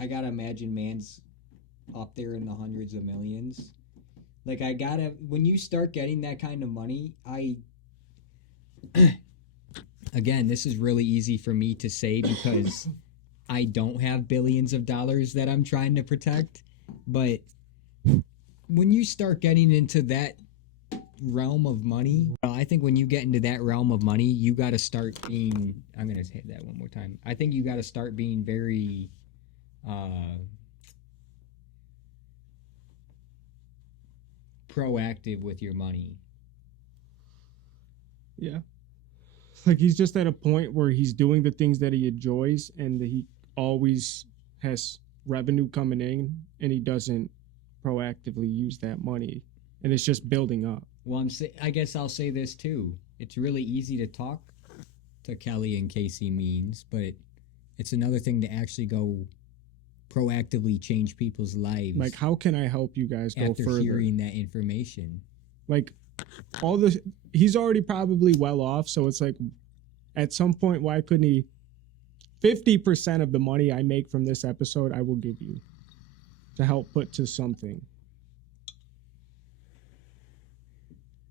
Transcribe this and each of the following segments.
I gotta imagine man's up there in the hundreds of millions. Like I gotta when you start getting that kind of money, I again, this is really easy for me to say because I don't have billions of dollars that I'm trying to protect. But when you start getting into that realm of money, I think when you get into that realm of money, you got to start being. I'm gonna say that one more time. I think you got to start being very, proactive with your money. Yeah. Like he's just at a point where he's doing the things that he enjoys and he always has revenue coming in and he doesn't proactively use that money and it's just building up. Well, I guess I'll say this too. It's really easy to talk to Kelly and Casey Means, but it's another thing to actually go proactively change people's lives. Like, how can I help you guys go after further? Hearing that information? Like, he's already probably well off, so it's like, at some point, why couldn't he? 50% of the money I make from this episode, I will give you to help put to something.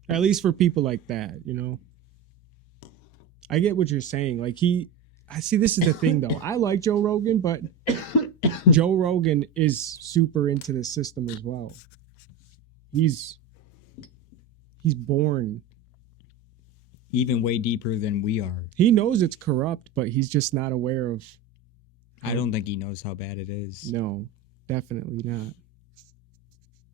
At least for people like that, you know. I get what you're saying. Like I see. This is the thing, though. I like Joe Rogan, but Joe Rogan is super into the system as well. He's born even way deeper than we are. He knows it's corrupt, but he's just not aware of. I don't think he knows how bad it is. No, definitely not.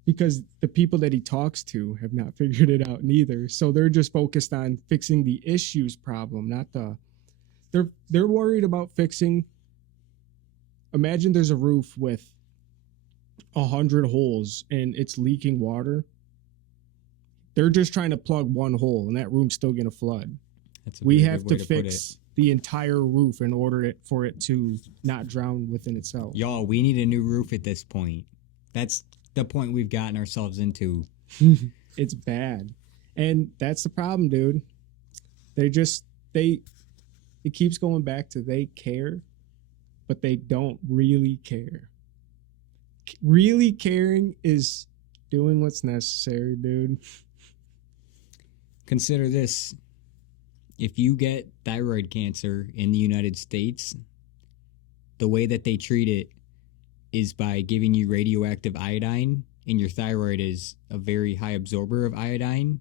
Because the people that he talks to have not figured it out neither. So they're just focused on fixing the issues problem, not the. They're worried about fixing. Imagine there's a roof with 100 holes and it's leaking water. They're just trying to plug one hole and that room's still going to flood. We have to fix the entire roof in order for it to not drown within itself. Y'all, we need a new roof at this point. That's the point we've gotten ourselves into. It's bad. And that's the problem, dude. It keeps going back to they care, but they don't really care. Really caring is doing what's necessary, dude. Consider this. If you get thyroid cancer in the United States, the way that they treat it is by giving you radioactive iodine, and your thyroid is a very high absorber of iodine.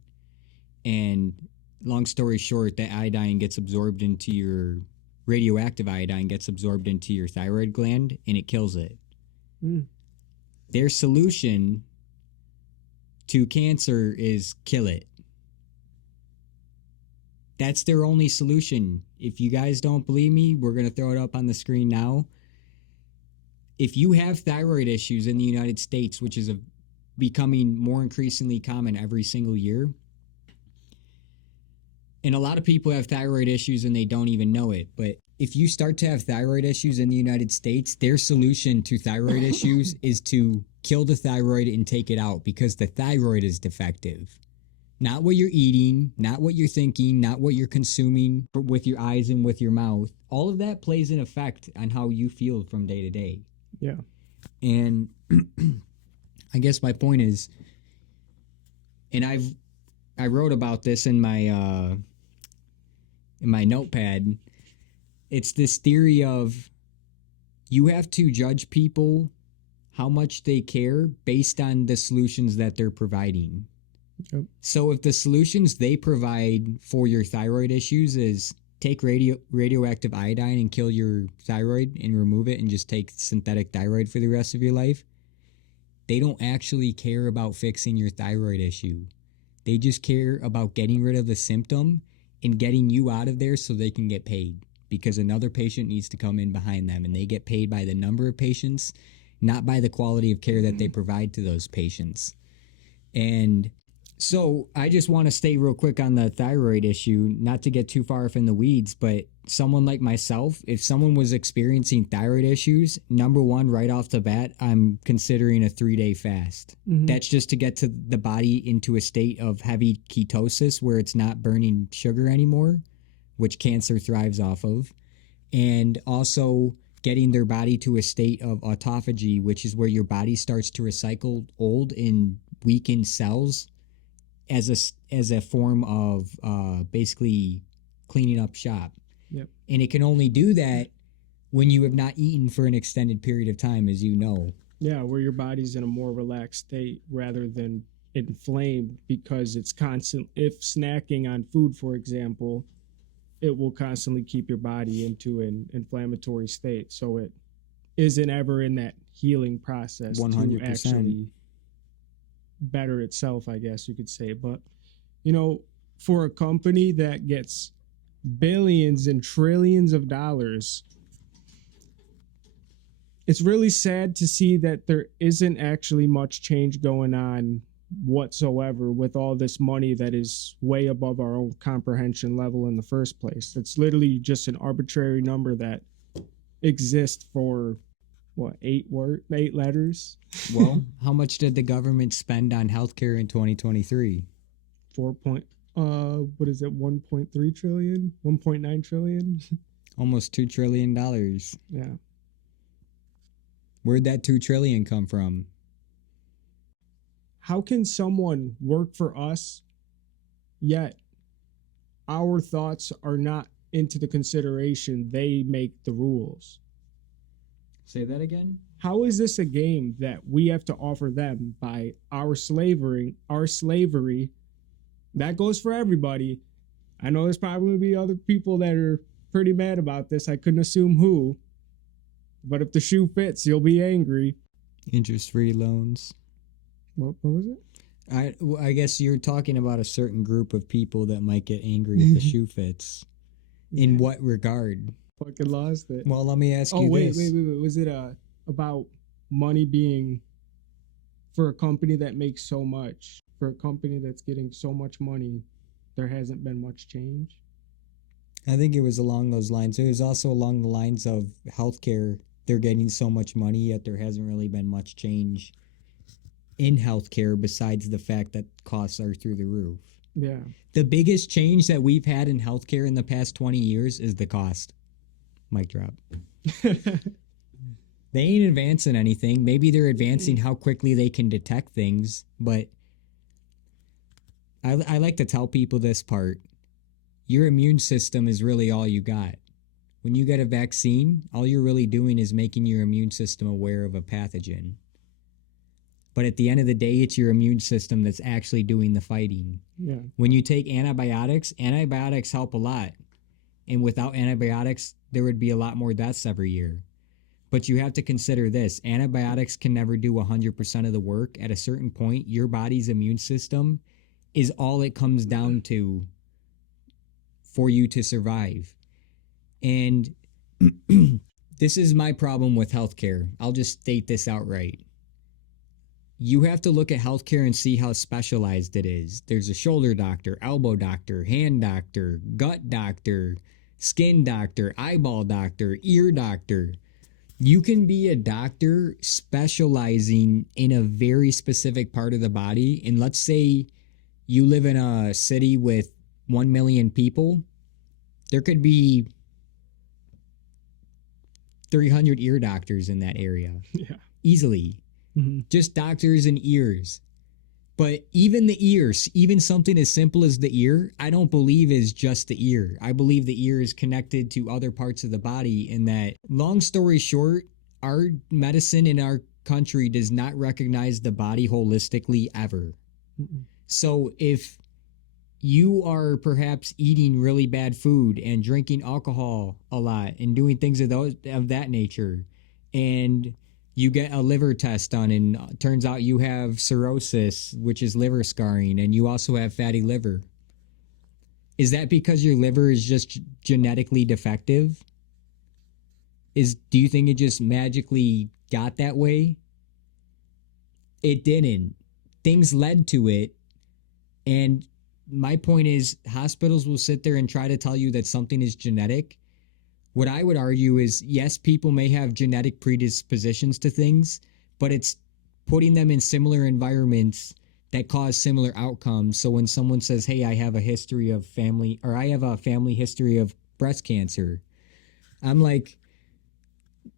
And long story short, that iodine gets absorbed into your radioactive iodine gets absorbed into your thyroid gland and it kills it. Their solution to cancer is kill it. That's their only solution. If you guys don't believe me, we're going to throw it up on the screen now. If you have thyroid issues in the United States, which is becoming more increasingly common every single year, and a lot of people have thyroid issues and they don't even know it, but if you start to have thyroid issues in the United States, their solution to thyroid issues is to kill the thyroid and take it out because the thyroid is defective. Not what you're eating, not what you're thinking, not what you're consuming with your eyes and with your mouth. All of that plays an effect on how you feel from day to day. Yeah. And I guess my point is, and I wrote about this in my notepad. It's this theory of you have to judge people how much they care based on the solutions that they're providing. Yep. So if the solutions they provide for your thyroid issues is take radioactive iodine and kill your thyroid and remove it and just take synthetic thyroid for the rest of your life, they don't actually care about fixing your thyroid issue. They just care about getting rid of the symptom and getting you out of there so they can get paid, because another patient needs to come in behind them, and they get paid by the number of patients, not by the quality of care that they provide to those patients. And so I just want to stay real quick on the thyroid issue, not to get too far off in the weeds, but someone like myself, if someone was experiencing thyroid issues, number one, right off the bat, I'm considering a 3-day fast. Mm-hmm. That's just to get to the body into a state of heavy ketosis where it's not burning sugar anymore, which cancer thrives off of. And also getting their body to a state of autophagy, which is where your body starts to recycle old and weakened cells as a form of basically cleaning up shop. Yep. And it can only do that when you have not eaten for an extended period of time, as you know. Yeah, where your body's in a more relaxed state rather than inflamed, because it's constant. If snacking on food, for example, it will constantly keep your body into an inflammatory state. So it isn't ever in that healing process 100%. to actually better itself, I guess you could say. But, for a company that gets billions and trillions of dollars, it's really sad to see that there isn't actually much change going on whatsoever with all this money that is way above our own comprehension level in the first place. It's literally just an arbitrary number that exists for what, 8 letters? Well, how much did the government spend on healthcare in 2023? 1.3 trillion, 1.9 trillion. Almost $2 trillion. Yeah. Where'd that $2 trillion come from? How can someone work for us, yet our thoughts are not into the consideration? They make the rules. Say that again? How is this a game that we have to offer them by our slavery? That goes for everybody. I know there's probably going to be other people that are pretty mad about this. I couldn't assume who. But if the shoe fits, you'll be angry. Interest-free loans. What was it? I guess you're talking about a certain group of people that might get angry if the shoe fits. In Yeah. what regard? Fucking lost it. Well, let me ask you wait. this. Was it about money being for a company that makes so much, for a company that's getting so much money, there hasn't been much change? I think it was along those lines. It was also along the lines of healthcare. They're getting so much money, yet there hasn't really been much change in healthcare besides the fact that costs are through the roof. Yeah. The biggest change that we've had in healthcare in the past 20 years is the cost. Mic drop. They ain't advancing anything. Maybe they're advancing how quickly they can detect things, but I like to tell people this part. Your immune system is really all you got. When you get a vaccine, all you're really doing is making your immune system aware of a pathogen. But at the end of the day, it's your immune system that's actually doing the fighting. Yeah. When you take antibiotics help a lot. And without antibiotics, there would be a lot more deaths every year. But you have to consider this. Antibiotics can never do 100% of the work. At a certain point, your body's immune system is all it comes down to for you to survive. And this is my problem with healthcare. I'll just state this outright. You have to look at healthcare and see how specialized it is. There's a shoulder doctor, elbow doctor, hand doctor, gut doctor, skin doctor, eyeball doctor, ear doctor. You can be a doctor specializing in a very specific part of the body. And let's say you live in a city with 1 million people. There could be 300 ear doctors in that area. Yeah. Easily. Mm-hmm. Just doctors and ears. But even the ears, even something as simple as the ear, I don't believe is just the ear. I believe the ear is connected to other parts of the body, in that, long story short, our medicine in our country does not recognize the body holistically ever. Mm-mm. So if you are perhaps eating really bad food and drinking alcohol a lot and doing things of that nature, and you get a liver test done and turns out you have cirrhosis, which is liver scarring, and you also have fatty liver. Is that because your liver is just genetically defective? Do you think it just magically got that way? It didn't. Things led to it. And my point is, hospitals will sit there and try to tell you that something is genetic. What I would argue is, yes, people may have genetic predispositions to things, but it's putting them in similar environments that cause similar outcomes. So when someone says, hey, I have a history of family, or I have a family history of breast cancer, I'm like,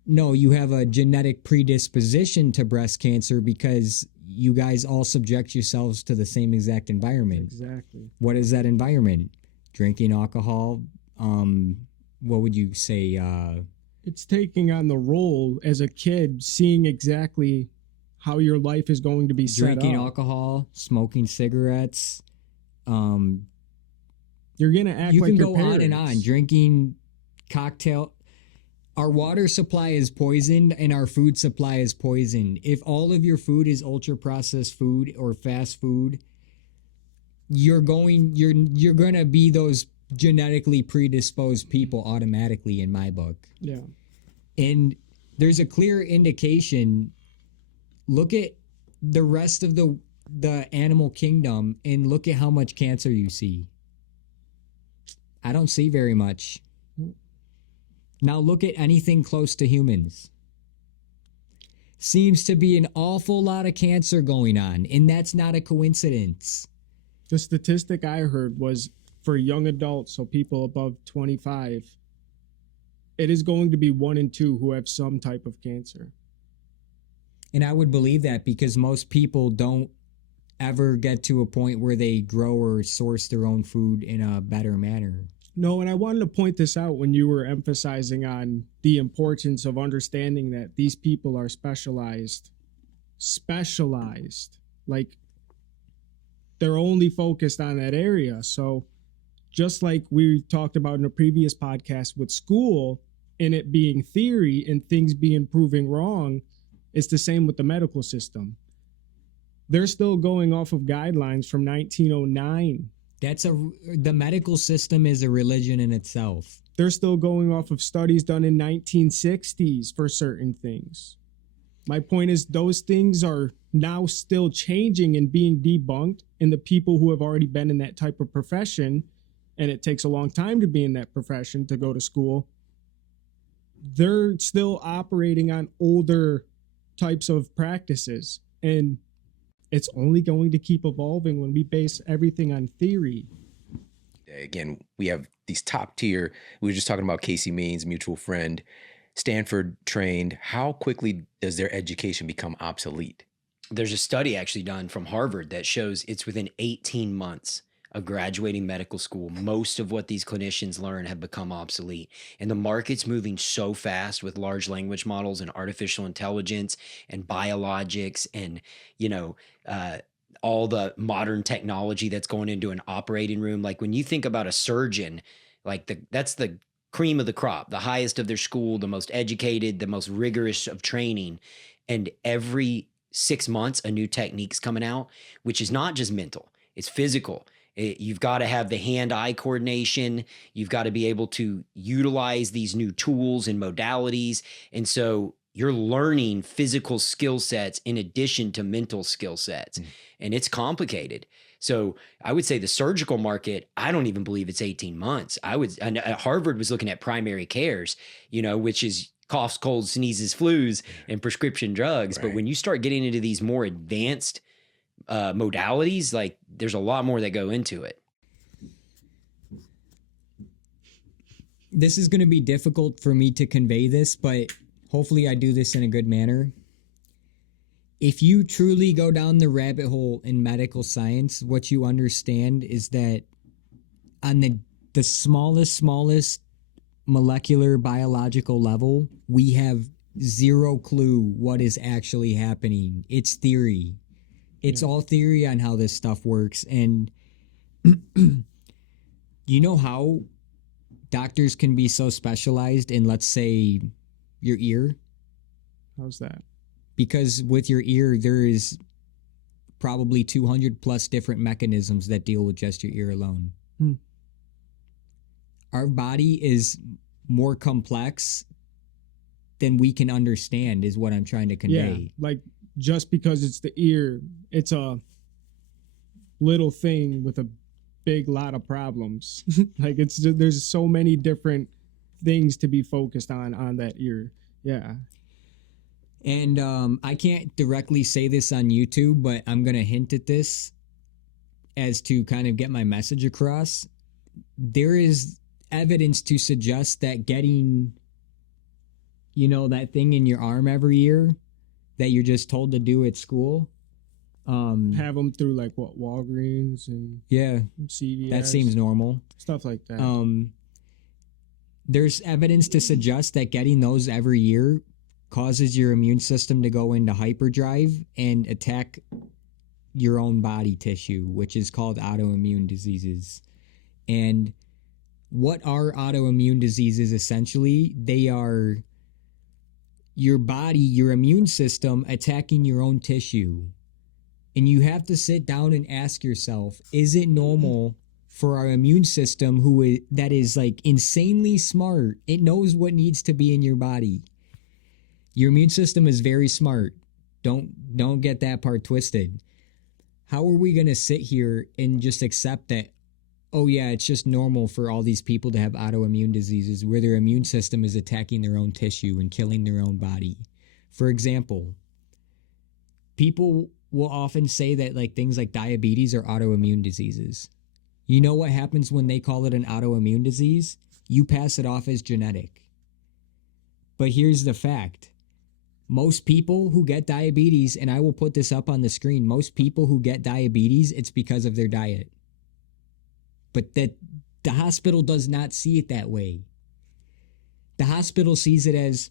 No, you have a genetic predisposition to breast cancer because you guys all subject yourselves to the same exact environment. Exactly. What is that environment? Drinking alcohol. What would you say? It's taking on the role as a kid, seeing exactly how your life is going to be set Drinking up. alcohol, smoking cigarettes. You're gonna act You like can your go parents. on and on. Drinking cocktail. Our water supply is poisoned and our food supply is poisoned. If all of your food is ultra processed food or fast food, you're going to be those genetically predisposed people automatically in my book. Yeah. And there's a clear indication. Look at the rest of the animal kingdom and look at how much cancer you see. I don't see very much. Now look at anything close to humans. Seems to be an awful lot of cancer going on, and that's not a coincidence. The statistic I heard was for young adults, so people above 25, it is going to be 1 in 2 who have some type of cancer. And I would believe that because most people don't ever get to a point where they grow or source their own food in a better manner. No, and I wanted to point this out when you were emphasizing on the importance of understanding that these people are specialized. Like they're only focused on that area. So just like we talked about in a previous podcast with school and it being theory and things being proven wrong, it's the same with the medical system. They're still going off of guidelines from 1909. The medical system is a religion in itself. They're still going off of studies done in 1960s for certain things. My point is those things are now still changing and being debunked, and the people who have already been in that type of profession, and it takes a long time to be in that profession to go to school, they're still operating on older types of practices. And it's only going to keep evolving when we base everything on theory. Again, we have these top tier. We were just talking about Casey Means, mutual friend, Stanford trained. How quickly does their education become obsolete? There's a study actually done from Harvard that shows it's within 18 months of graduating medical school, most of what these clinicians learn have become obsolete. And the market's moving so fast with large language models and artificial intelligence and biologics and, all the modern technology that's going into an operating room. Like when you think about a surgeon, that's the cream of the crop, the highest of their school, the most educated, the most rigorous of training. And every 6 months, a new technique's coming out, which is not just mental, it's physical. You've got to have the hand-eye coordination. You've got to be able to utilize these new tools and modalities. And so you're learning physical skill sets in addition to mental skill sets. And it's complicated. So I would say the surgical market, I don't even believe it's 18 months. And Harvard was looking at primary cares, which is coughs, colds, sneezes, flus, and prescription drugs. Right. But when you start getting into these more advanced modalities, like there's a lot more that go into it. This is going to be difficult for me to convey this, but hopefully I do this in a good manner. If you truly go down the rabbit hole in medical science, what you understand is that on the smallest molecular biological level, we have zero clue what is actually happening. It's theory. It's all theory on how this stuff works. And you know how doctors can be so specialized in, let's say, your ear? How's that? Because with your ear, there is probably 200 plus different mechanisms that deal with just your ear alone. Our body is more complex than we can understand, is what I'm trying to convey. Yeah, like just because it's the ear, it's a little thing with a big lot of problems. Like there's so many different things to be focused on that ear. Yeah. And I can't directly say this on YouTube, but I'm going to hint at this as to kind of get my message across. There is evidence to suggest that getting you know, that thing in your arm every year that you're just told to do at school. Have them through like what, Walgreens and Yeah, CVS, that seems normal. stuff like that. There's evidence to suggest that getting those every year causes your immune system to go into hyperdrive and attack your own body tissue, which is called autoimmune diseases. And what are autoimmune diseases essentially? They are your body, your immune system attacking your own tissue. And you have to sit down and ask yourself, is it normal for our immune system that is like insanely smart? It knows what needs to be in your body. Your immune system is very smart. Don't get that part twisted. How are we going to sit here and just accept that, oh yeah, it's just normal for all these people to have autoimmune diseases where their immune system is attacking their own tissue and killing their own body? For example, people will often say that like things like diabetes are autoimmune diseases. You know what happens when they call it an autoimmune disease? You pass it off as genetic. But here's the fact. Most people who get diabetes, and I will put this up on the screen, most people who get diabetes, it's because of their diet. But the hospital does not see it that way. The hospital sees it as,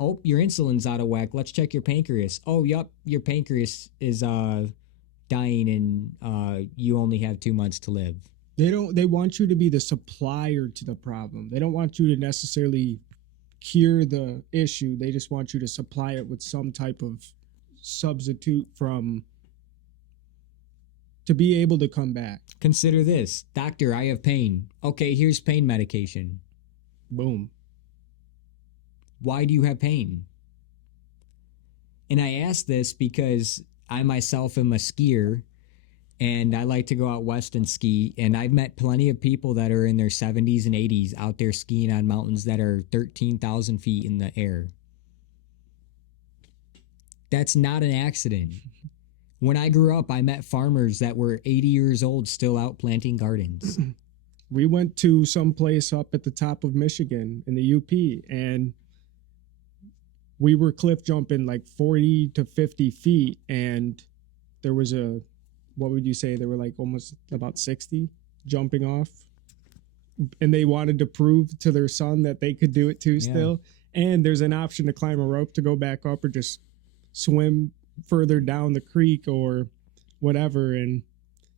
oh, your insulin's out of whack. Let's check your pancreas. Oh, yup, your pancreas is dying and you only have 2 months to live. They want you to be the supplier to the problem. They don't want you to necessarily cure the issue. They just want you to supply it with some type of substitute to be able to come back. Consider this. Doctor, I have pain. Okay, here's pain medication. Boom. Why do you have pain? And I ask this because I myself am a skier and I like to go out west and ski. And I've met plenty of people that are in their 70s and 80s out there skiing on mountains that are 13,000 feet in the air. That's not an accident. When I grew up, I met farmers that were 80 years old still out planting gardens. We went to some place up at the top of Michigan in the UP, and we were cliff jumping like 40 to 50 feet, and there was what would you say? There were like almost about 60 jumping off, and they wanted to prove to their son that they could do it too still. And there's an option to climb a rope to go back up or just swim further down the creek or whatever, and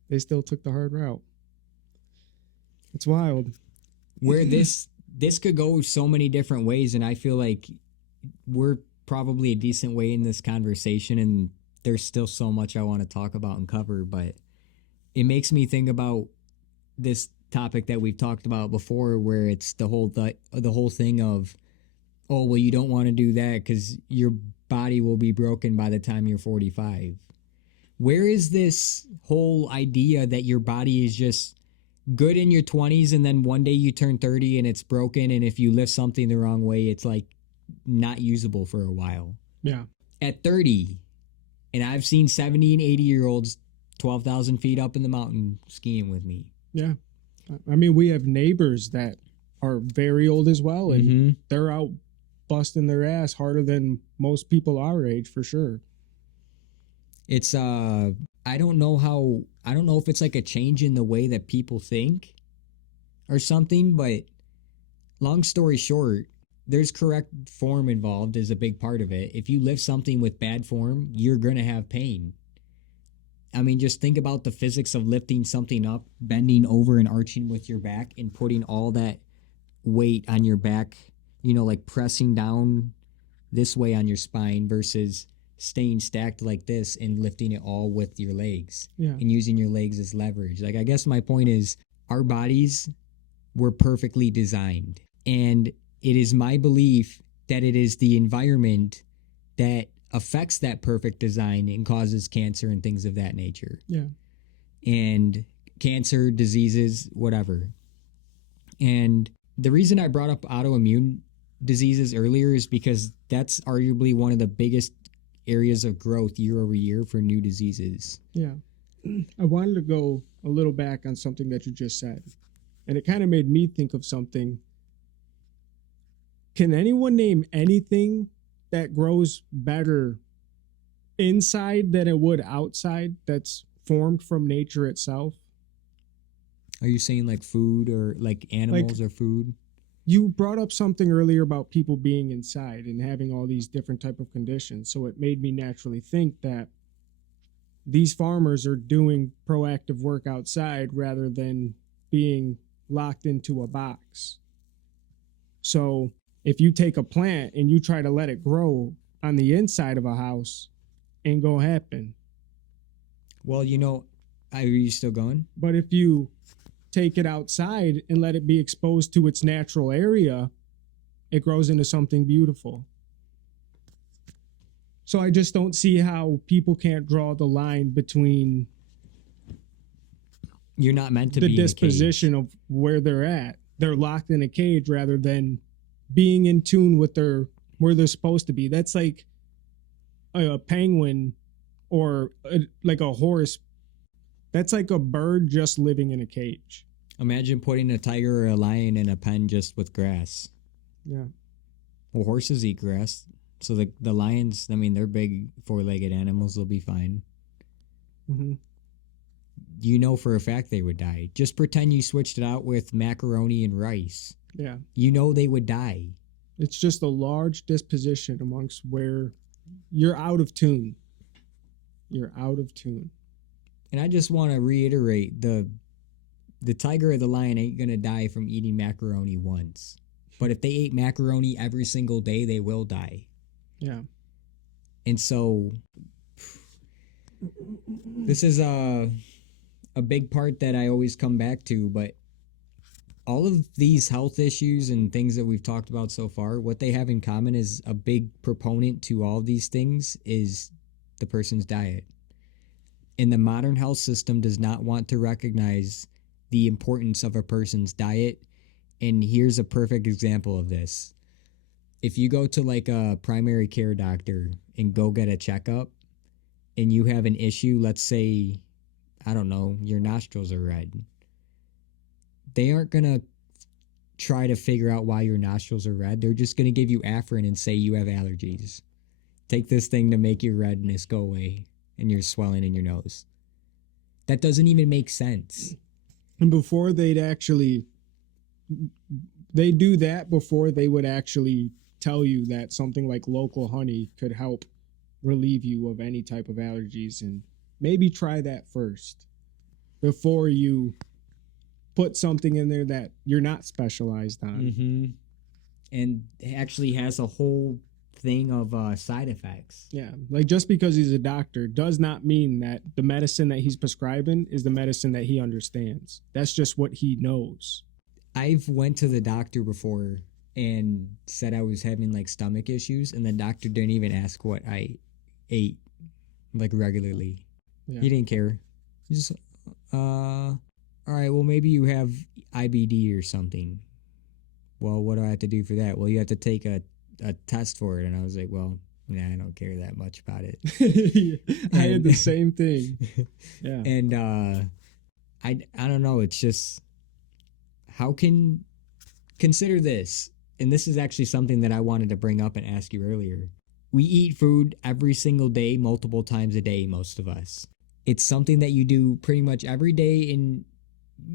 they still took the hard route. It's wild. Where this could go so many different ways, and I feel like we're probably a decent way in this conversation, and there's still so much I want to talk about and cover, but it makes me think about this topic that we've talked about before, where it's the whole thing of, oh, well, you don't want to do that because your body will be broken by the time you're 45. Where is this whole idea that your body is just good in your 20s and then one day you turn 30 and it's broken, and if you lift something the wrong way, it's like not usable for a while? Yeah. At 30, and I've seen 70 and 80-year-olds 12,000 feet up in the mountain skiing with me. Yeah. I mean, we have neighbors that are very old as well, and they're out busting their ass harder than most people our age, for sure. It's I don't know if it's like a change in the way that people think or something, but long story short, there's correct form involved is a big part of it. If you lift something with bad form, you're going to have pain. I mean, just think about the physics of lifting something up, bending over and arching with your back and putting all that weight on your back, you know, like pressing down this way on your spine versus staying stacked like this and lifting it all with your legs and using your legs as leverage. Like, I guess my point is our bodies were perfectly designed, and it is my belief that it is the environment that affects that perfect design and causes cancer and things of that nature. Yeah. And cancer, diseases, whatever. And the reason I brought up autoimmune diseases earlier is because that's arguably one of the biggest areas of growth year over year for new diseases. Yeah. I wanted to go a little back on something that you just said, and it kind of made me think of something. Can anyone name anything that grows better inside than it would outside that's formed from nature itself? Are you saying like food or like animals or food? You brought up something earlier about people being inside and having all these different type of conditions. So it made me naturally think that these farmers are doing proactive work outside rather than being locked into a box. So if you take a plant and you try to let it grow on the inside of a house, ain't gonna happen. Well, you know, are you still going? But if you take it outside and let it be exposed to its natural area, it grows into something beautiful. So I just don't see how people can't draw the line between You're not meant to the be disposition of where they're at. They're locked in a cage rather than being in tune with where they're supposed to be. That's like a penguin or like a horse. That's like a bird just living in a cage. Imagine putting a tiger or a lion in a pen just with grass. Yeah. Well, horses eat grass. So the lions, I mean, they're big four-legged animals. They'll be fine. Mm-hmm. You know for a fact they would die. Just pretend you switched it out with macaroni and rice. Yeah. You know they would die. It's just a large disposition amongst where you're out of tune. You're out of tune. And I just want to reiterate, the tiger or the lion ain't going to die from eating macaroni once. But if they ate macaroni every single day, they will die. Yeah. And so this is a big part that I always come back to, but all of these health issues and things that we've talked about so far, what they have in common is a big proponent to all of these things is the person's diet. And the modern health system does not want to recognize the importance of a person's diet. And here's a perfect example of this. If you go to like a primary care doctor and go get a checkup and you have an issue, let's say, I don't know, your nostrils are red. They aren't going to try to figure out why your nostrils are red. They're just going to give you Afrin and say you have allergies. Take this thing to make your redness go away and your swelling in your nose. That doesn't even make sense. And before they do that before they would actually tell you that something like local honey could help relieve you of any type of allergies, and maybe try that first before you put something in there that you're not specialized on. Mm-hmm. And it actually has a whole thing of side effects. Yeah, like just because he's a doctor does not mean that the medicine that he's prescribing is the medicine that he understands. That's just what he knows. I've went to the doctor before and said I was having like stomach issues, and the doctor didn't even ask what I ate like regularly. Yeah. He didn't care. He just all right, well maybe you have IBD or something. Well, what do I have to do for that? Well, you have to take a test for it. And I was like, well, nah, I don't care that much about it. I had the same thing. Yeah. And I don't know, it's just consider this, and this is actually something that I wanted to bring up and ask you earlier. We eat food every single day, multiple times a day, most of us. It's something that you do pretty much every day, and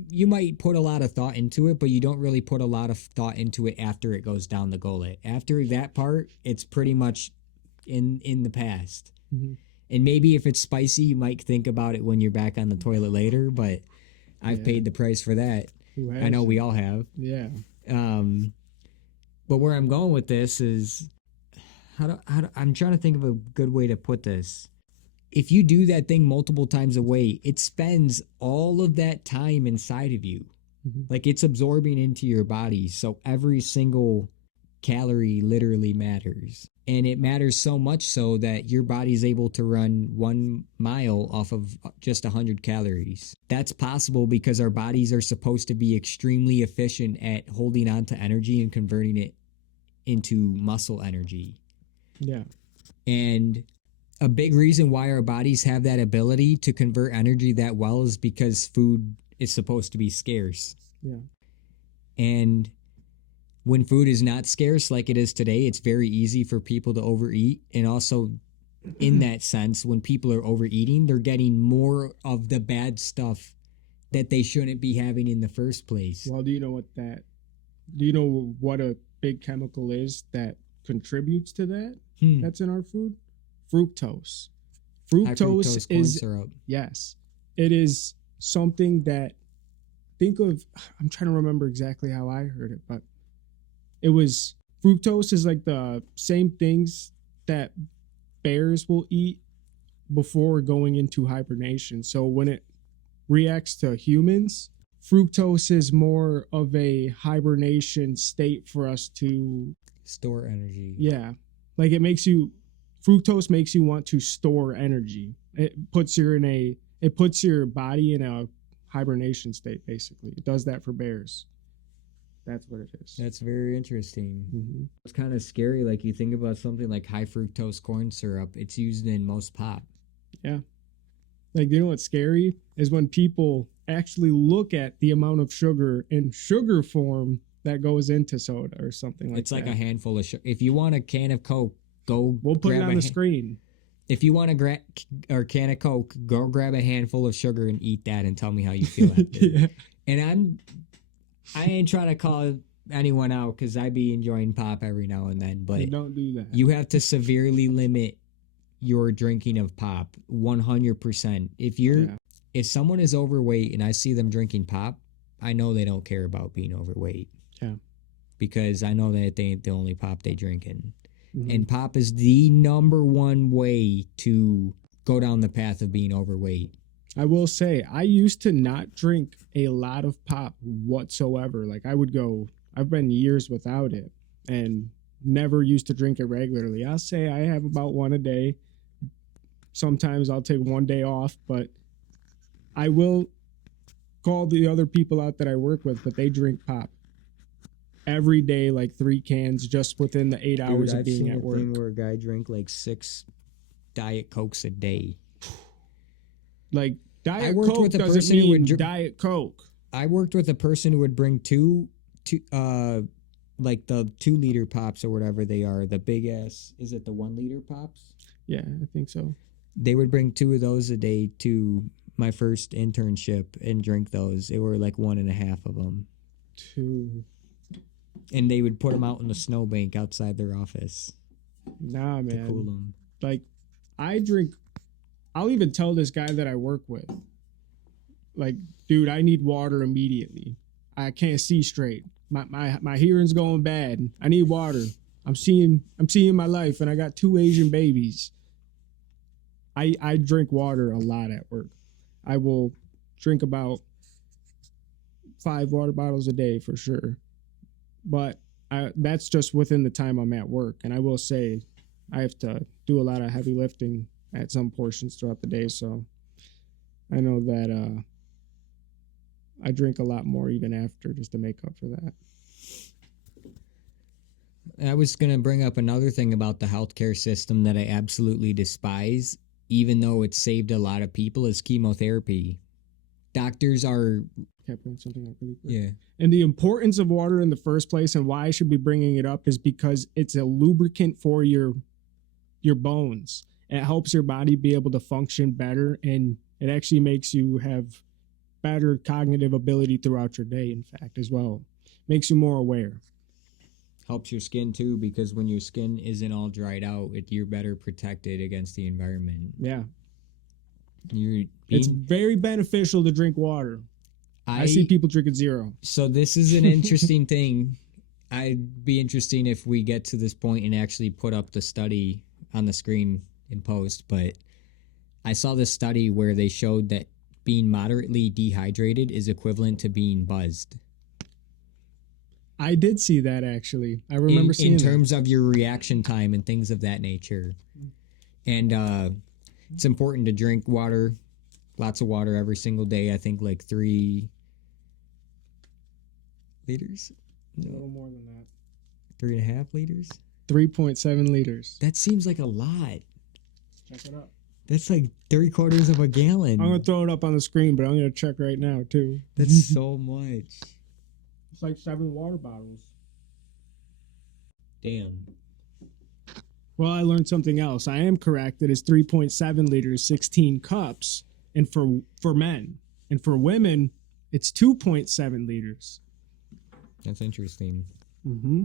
you might put a lot of thought into it, but you don't really put a lot of thought into it after it goes down the gullet. After that part, it's pretty much in the past. Mm-hmm. And maybe if it's spicy, you might think about it when you're back on the toilet later, but I've paid the price for that. I know we all have. Yeah. But where I'm going with this is I'm trying to think of a good way to put this. If you do that thing multiple times a way, it spends all of that time inside of you. Mm-hmm. Like it's absorbing into your body. So every single calorie literally matters. And it matters so much so that your body's able to run 1 mile off of just 100 calories. That's possible because our bodies are supposed to be extremely efficient at holding on to energy and converting it into muscle energy. Yeah. And a big reason why our bodies have that ability to convert energy that well is because food is supposed to be scarce. Yeah. And when food is not scarce like it is today, it's very easy for people to overeat. And also, in that sense, when people are overeating, they're getting more of the bad stuff that they shouldn't be having in the first place. Well, do you know what a big chemical is that contributes to that? That's in our food? Fructose. High fructose corn is syrup. yes. It is something that I'm trying to remember exactly how I heard it, but it was fructose is like the same things that bears will eat before going into hibernation. So when it reacts to humans, fructose is more of a hibernation state for us to Store energy. yeah. Like fructose makes you want to store energy. It puts your body in a hibernation state, basically. It does that for bears. That's what it is. That's very interesting. Mm-hmm. It's kind of scary. Like you think about something like high fructose corn syrup, it's used in most pop. Yeah. Like, you know what's scary is when people actually look at the amount of sugar in sugar form that goes into soda or something like that. It's like a handful of sugar. If you want a can of Coke, we'll put it on the screen. If you want a can of Coke, go grab a handful of sugar and eat that and tell me how you feel after. Yeah. And I ain't trying to call anyone out because I be enjoying pop every now and then, but don't do that. you have to severely limit your drinking of pop 100%. If someone is overweight and I see them drinking pop, I know they don't care about being overweight. Yeah. Because I know that they ain't the only pop they drinking. Mm-hmm. And pop is the number one way to go down the path of being overweight. I will say, I used to not drink a lot of pop whatsoever. Like, I've been years without it and never used to drink it regularly. I'll say I have about one a day. Sometimes I'll take one day off, but I will call the other people out that I work with, but they drink pop every day, like 3 cans just within the 8 hours of being at work. Thing where a guy drank like 6 Diet Cokes a day. Like, Diet Coke doesn't mean Diet Coke. I worked with a person who would bring two like the 2-liter pops or whatever they are, the big ass, is it the 1-liter pops? Yeah, I think so. They would bring 2 of those a day to my first internship and drink those. They were like 1.5 of them. 2. And they would put them out in the snowbank outside their office. Nah, man. To cool them. Like, I'll even tell this guy that I work with, like, dude, I need water immediately. I can't see straight. My hearing's going bad. I need water. I'm seeing my life, and I got 2 Asian babies. I drink water a lot at work. I will drink about 5 water bottles a day for sure. But that's just within the time I'm at work. And I will say I have to do a lot of heavy lifting at some portions throughout the day. So I know that I drink a lot more even after just to make up for that. I was going to bring up another thing about the healthcare system that I absolutely despise, even though it's saved a lot of people, is chemotherapy. Doctors are... Can I bring something up really quick? Yeah. And the importance of water in the first place and why I should be bringing it up is because it's a lubricant for your bones. It helps your body be able to function better, and it actually makes you have better cognitive ability throughout your day, in fact, as well. Makes you more aware. Helps your skin too, because when your skin isn't all dried out, you're better protected against the environment. Yeah. It's very beneficial to drink water. I see people drinking 0. So this is an interesting thing. I'd be interesting if we get to this point and actually put up the study on the screen in post, but I saw this study where they showed that being moderately dehydrated is equivalent to being buzzed. I did see that, actually. I remember seeing in terms of your reaction time and things of that nature. And it's important to drink water, lots of water every single day. I think like 3 liters. A little more than that. 3.5 liters. 3.7 liters. That seems like a lot. Check it out. That's like 3/4 of a gallon. I'm gonna throw it up on the screen, but I'm gonna check right now too. That's so much. It's like 7 water bottles. Damn. Well, I learned something else. I am correct. It is 3.7 liters, 16 cups, and for men, and for women, it's 2.7 liters. That's interesting. Mm-hmm.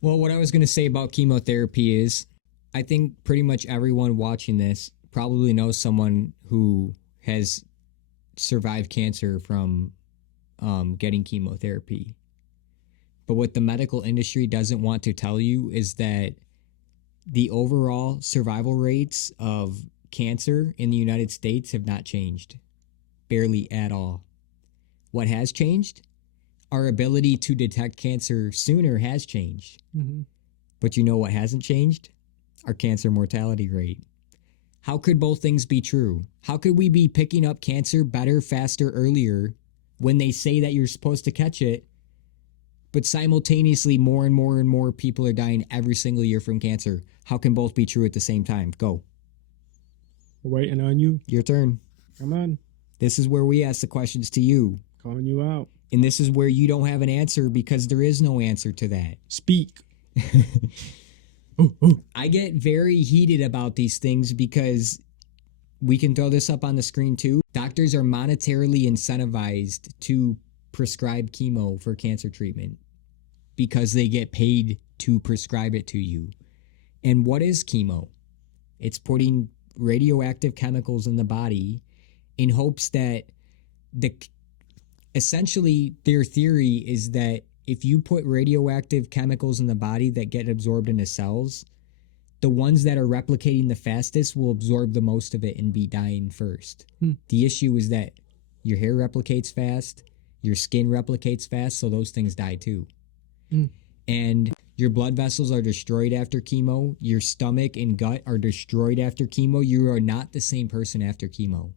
Well, what I was going to say about chemotherapy is I think pretty much everyone watching this probably knows someone who has survived cancer from getting chemotherapy. But what the medical industry doesn't want to tell you is that the overall survival rates of cancer in the United States have not changed, barely at all. What has changed? Our ability to detect cancer sooner has changed. Mm-hmm. But you know what hasn't changed? Our cancer mortality rate. How could both things be true? How could we be picking up cancer better, faster, earlier when they say that you're supposed to catch it, but simultaneously more and more and more people are dying every single year from cancer? How can both be true at the same time? Go. We're waiting on you. Your turn. Come on. This is where we ask the questions to you. Calling you out. And this is where you don't have an answer because there is no answer to that. Speak. I get very heated about these things because we can throw this up on the screen too. Doctors are monetarily incentivized to prescribe chemo for cancer treatment because they get paid to prescribe it to you. And what is chemo? It's putting radioactive chemicals in the body in hopes that essentially their theory is that if you put radioactive chemicals in the body that get absorbed into cells, the ones that are replicating the fastest will absorb the most of it and be dying first. The issue is that your hair replicates fast, your skin replicates fast, so those things die too. And your blood vessels are destroyed after chemo, your stomach and gut are destroyed after chemo. You are not the same person after chemo.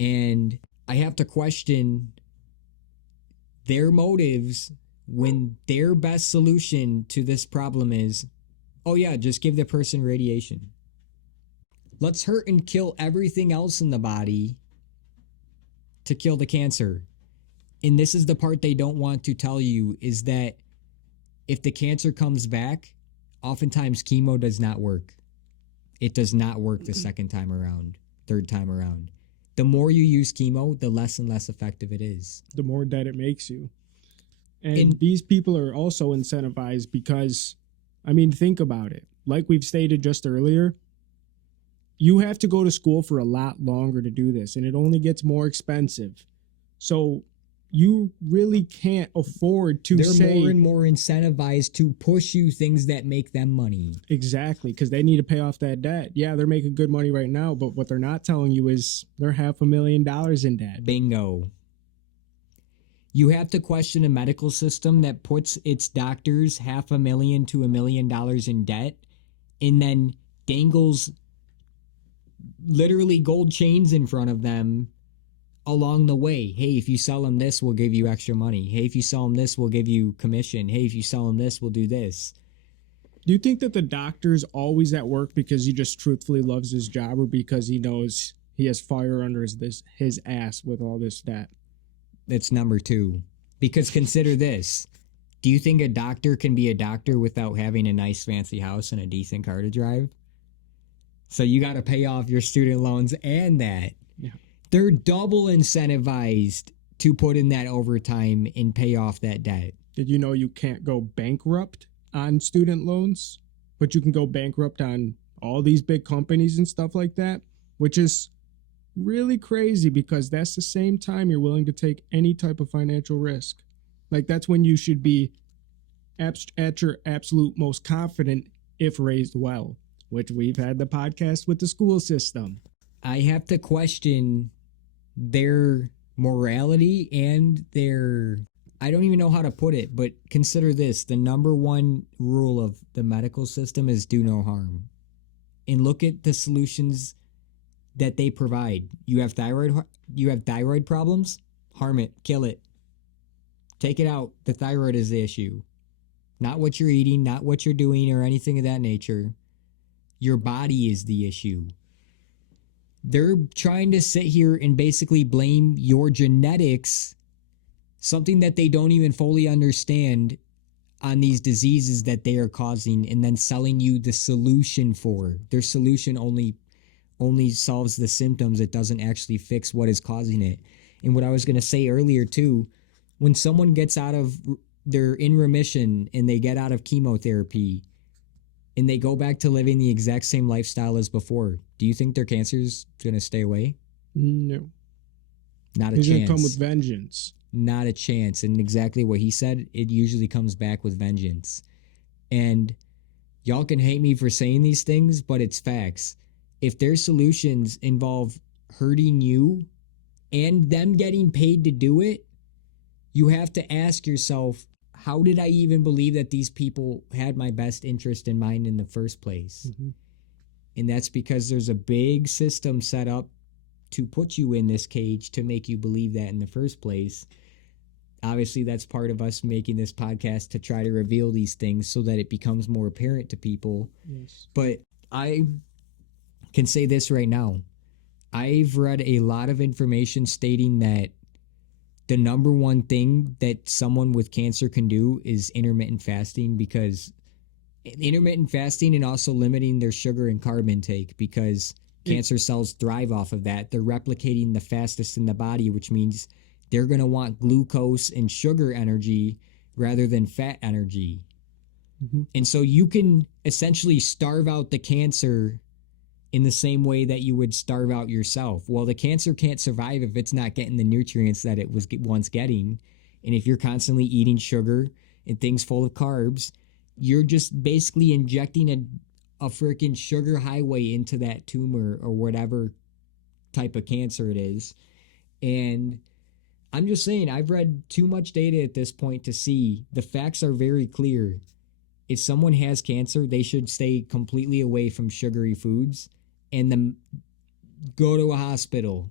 And I have to question their motives when their best solution to this problem is, oh yeah, just give the person radiation. Let's hurt and kill everything else in the body to kill the cancer. And this is the part they don't want to tell you, is that if the cancer comes back, oftentimes chemo does not work. It does not work the second time around, third time around. The more you use chemo, the less and less effective it is. The more that it makes you. And these people are also incentivized because, I mean, think about it. Like we've stated just earlier, you have to go to school for a lot longer to do this, and it only gets more expensive. So you really can't afford to They're more and more incentivized to push you things that make them money. Exactly, because they need to pay off that debt. Yeah, they're making good money right now, but what they're not telling you is they're $500,000 in debt. Bingo. You have to question a medical system that puts its doctors $500,000 to $1 million in debt and then dangles literally gold chains in front of them along the way. Hey, if you sell them this, we'll give you extra money. Hey, if you sell them this, we'll give you commission. Hey, if you sell them this, we'll do this. Do you think that the doctor's always at work because he just truthfully loves his job, or because he knows he has fire under his ass with all this debt? That's number two. Because consider this. Do you think a doctor can be a doctor without having a nice fancy house and a decent car to drive? So you got to pay off your student loans and that. Yeah. They're double incentivized to put in that overtime and pay off that debt. Did you know you can't go bankrupt on student loans, but you can go bankrupt on all these big companies and stuff like that, which is really crazy because that's the same time you're willing to take any type of financial risk. Like, that's when you should be at your absolute most confident if raised well, which we've had the podcast with the school system. I have to question their morality and their, I don't even know how to put it, but consider this. The number one rule of the medical system is do no harm. And look at the solutions that they provide. You have thyroid problems? Harm it, kill it. Take it out. The thyroid is the issue. Not what you're eating, not what you're doing or anything of that nature. Your body is the issue. They're trying to sit here and basically blame your genetics something that they don't even fully understand on these diseases that they are causing, and then selling you the solution for. Their solution only solves the symptoms. It doesn't actually fix what is causing it. And what I was going to say earlier too, when someone gets out of, they're in remission and they get out of chemotherapy and they go back to living the exact same lifestyle as before, do you think their cancer is going to stay away? No. Not a He's chance. going to come with vengeance. Not a chance. And exactly what he said, it usually comes back with vengeance. And y'all can hate me for saying these things, but it's facts. If their solutions involve hurting you and them getting paid to do it, you have to ask yourself, how did I even believe that these people had my best interest in mind in the first place? Mm-hmm. And that's because there's a big system set up to put you in this cage to make you believe that in the first place. Obviously, that's part of us making this podcast to try to reveal these things so that it becomes more apparent to people. Yes. But I can say this right now. I've read a lot of information stating that the number one thing that someone with cancer can do is intermittent fasting, because intermittent fasting and also limiting their sugar and carb intake, because cancer cells thrive off of that. They're replicating the fastest in the body, which means they're going to want glucose and sugar energy rather than fat energy. Mm-hmm. And so you can essentially starve out the cancer in the same way that you would starve out yourself. Well, the cancer can't survive if it's not getting the nutrients that it was once getting. And if you're constantly eating sugar and things full of carbs, you're just basically injecting a freaking sugar highway into that tumor or whatever type of cancer it is. And I'm just saying, I've read too much data at this point to see the facts are very clear. If someone has cancer, they should stay completely away from sugary foods and then go to a hospital.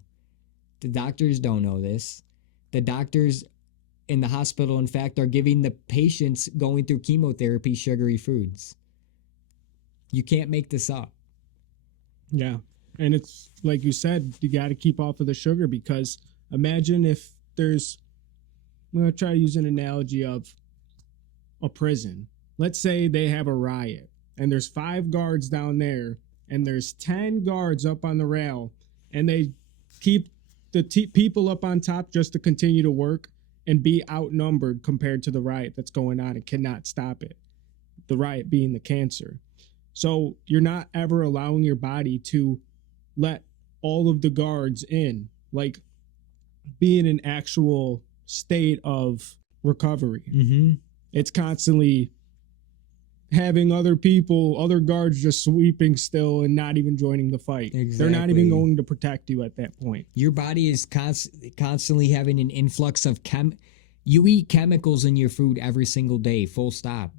The doctors don't know this. The doctors in the hospital, in fact, are giving the patients going through chemotherapy sugary foods. You can't make this up. Yeah. And it's like you said, you got to keep off of the sugar, because imagine if there's, I'm going to try to use an analogy of a prison. Let's say they have a riot and there's 5 guards down there and there's 10 guards up on the rail, and they keep the people up on top just to continue to work and be outnumbered compared to the riot that's going on and cannot stop it. The riot being the cancer. So you're not ever allowing your body to let all of the guards in, like be in an actual state of recovery. Mm-hmm. It's constantly having other guards just sweeping still and not even joining the fight. Exactly. They're not even going to protect you at that point. Your body is constantly having an influx of you eat chemicals in your food every single day, full stop,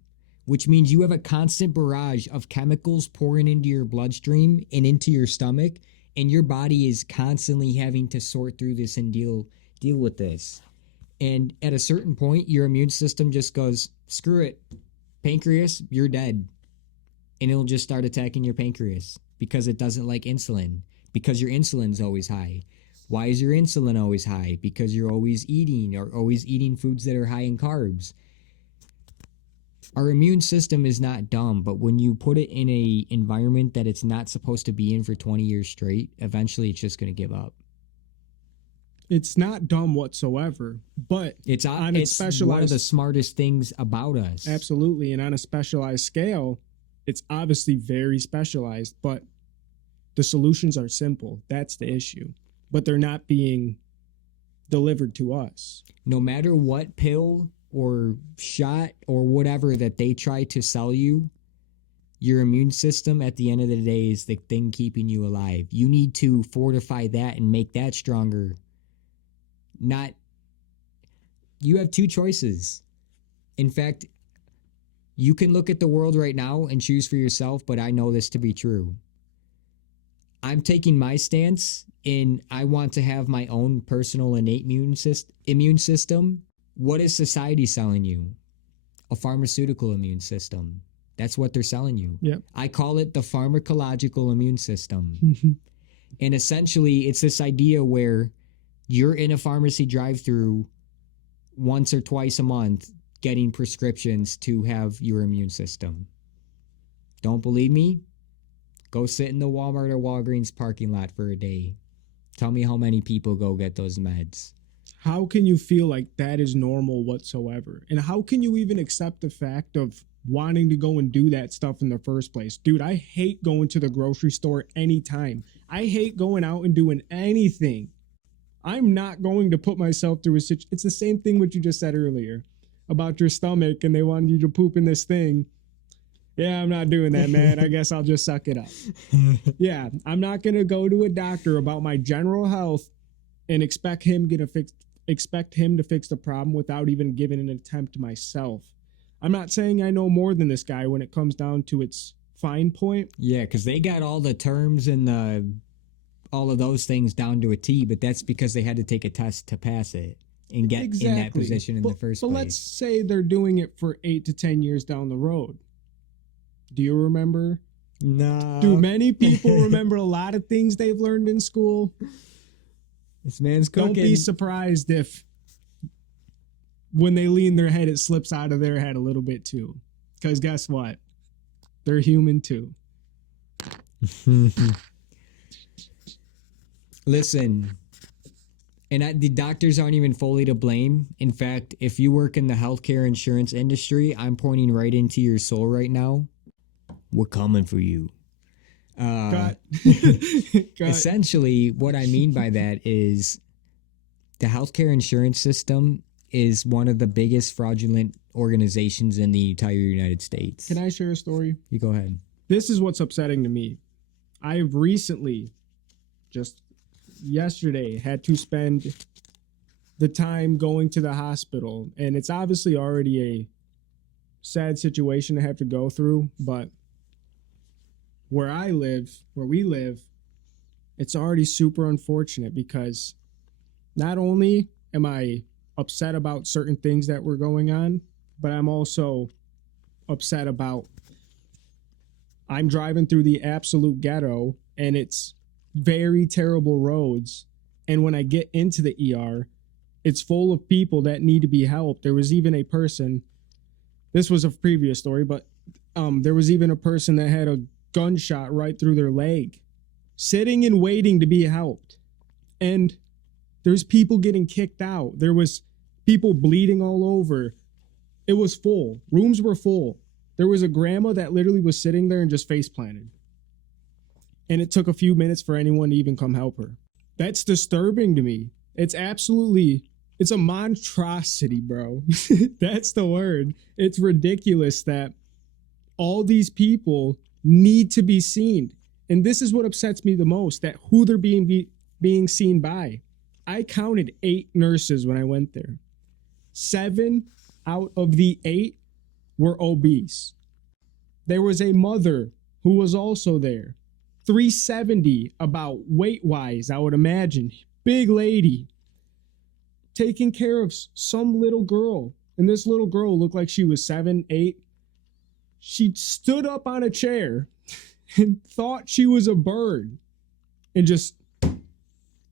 which means you have a constant barrage of chemicals pouring into your bloodstream and into your stomach, and your body is constantly having to sort through this and deal with this. And at a certain point, your immune system just goes, screw it, pancreas, you're dead. And it'll just start attacking your pancreas because it doesn't like insulin, because your insulin's always high. Why is your insulin always high? Because you're always eating foods that are high in carbs. Our immune system is not dumb, but when you put it in a environment that it's not supposed to be in for 20 years straight, eventually it's just going to give up. It's not dumb whatsoever, but It's on a it's specialized, one of the smartest things about us. absolutely, and on a specialized scale, it's obviously very specialized, but the solutions are simple. That's the issue. But they're not being delivered to us. No matter what pill or shot or whatever that they try to sell you, your immune system at the end of the day is the thing keeping you alive. You need to fortify that and make that stronger. You have 2 choices. In fact, you can look at the world right now and choose for yourself, but I know this to be true. I'm taking my stance in I want to have my own personal innate immune system. What is society selling you? A pharmaceutical immune system. That's what they're selling you. Yep. I call it the pharmacological immune system. And essentially, it's this idea where you're in a pharmacy drive-through once or twice a month getting prescriptions to have your immune system. Don't believe me? Go sit in the Walmart or Walgreens parking lot for a day. Tell me how many people go get those meds. How can you feel like that is normal whatsoever? And how can you even accept the fact of wanting to go and do that stuff in the first place? Dude, I hate going to the grocery store anytime. I hate going out and doing anything. I'm not going to put myself through a situation. It's the same thing what you just said earlier about your stomach and they wanted you to poop in this thing. Yeah, I'm not doing that, man. I guess I'll just suck it up. Yeah, I'm not going to go to a doctor about my general health and expect him to fix the problem without even giving an attempt myself. I'm not saying I know more than this guy when it comes down to its fine point. Yeah, because they got all the terms and all of those things down to a T, but that's because they had to take a test to pass it and get in that position in the first place. But let's say they're doing it for 8 to 10 years down the road. Do you remember? No. Do many people remember a lot of things they've learned in school? This man's cooking. Don't be surprised if when they lean their head, it slips out of their head a little bit too. Because guess what? They're human too. Listen, and the doctors aren't even fully to blame. In fact, if you work in the healthcare insurance industry, I'm pointing right into your soul right now. We're coming for you. Cut. Essentially, what I mean by that is the healthcare insurance system is one of the biggest fraudulent organizations in the entire United States. Can I share a story? You go ahead. This is what's upsetting to me. I've recently, just yesterday, had to spend the time going to the hospital, and it's obviously already a sad situation to have to go through, but where we live, it's already super unfortunate because not only am I upset about certain things that were going on, but I'm also upset about I'm driving through the absolute ghetto and it's very terrible roads. And when I get into the ER, it's full of people that need to be helped. There was even a person, this was a previous story, but there was even a person that had a gunshot right through their leg, sitting and waiting to be helped. And there's people getting kicked out. There was people bleeding all over. It was full. Rooms were full. There was a grandma that literally was sitting there and just face planted. And it took a few minutes for anyone to even come help her. That's disturbing to me. It's a monstrosity, bro. That's the word. It's ridiculous that all these people need to be seen. And this is what upsets me the most, that who they're being seen by. I counted 8 nurses when I went there. 7 out of the 8 were obese. There was a mother who was also there. 370 about weight-wise, I would imagine. Big lady. Taking care of some little girl. And this little girl looked like she was 7, 8. She stood up on a chair and thought she was a bird and just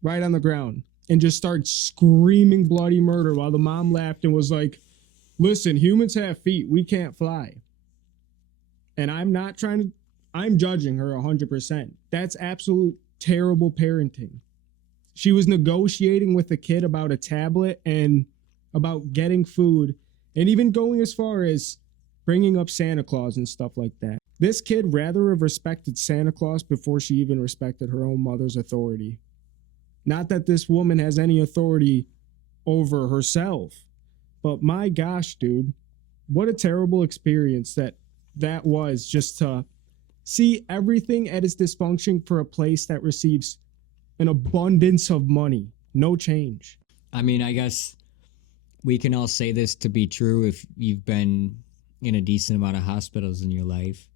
right on the ground and just started screaming bloody murder while the mom laughed and was like, listen, humans have feet. We can't fly. And I'm judging her 100%. That's absolute terrible parenting. She was negotiating with the kid about a tablet and about getting food and even going as far as bringing up Santa Claus and stuff like that. This kid rather have respected Santa Claus before she even respected her own mother's authority. Not that this woman has any authority over herself, but my gosh, dude, what a terrible experience that was, just to see everything at its dysfunction for a place that receives an abundance of money, no change. I mean, I guess we can all say this to be true if you've been in a decent amount of hospitals in your life.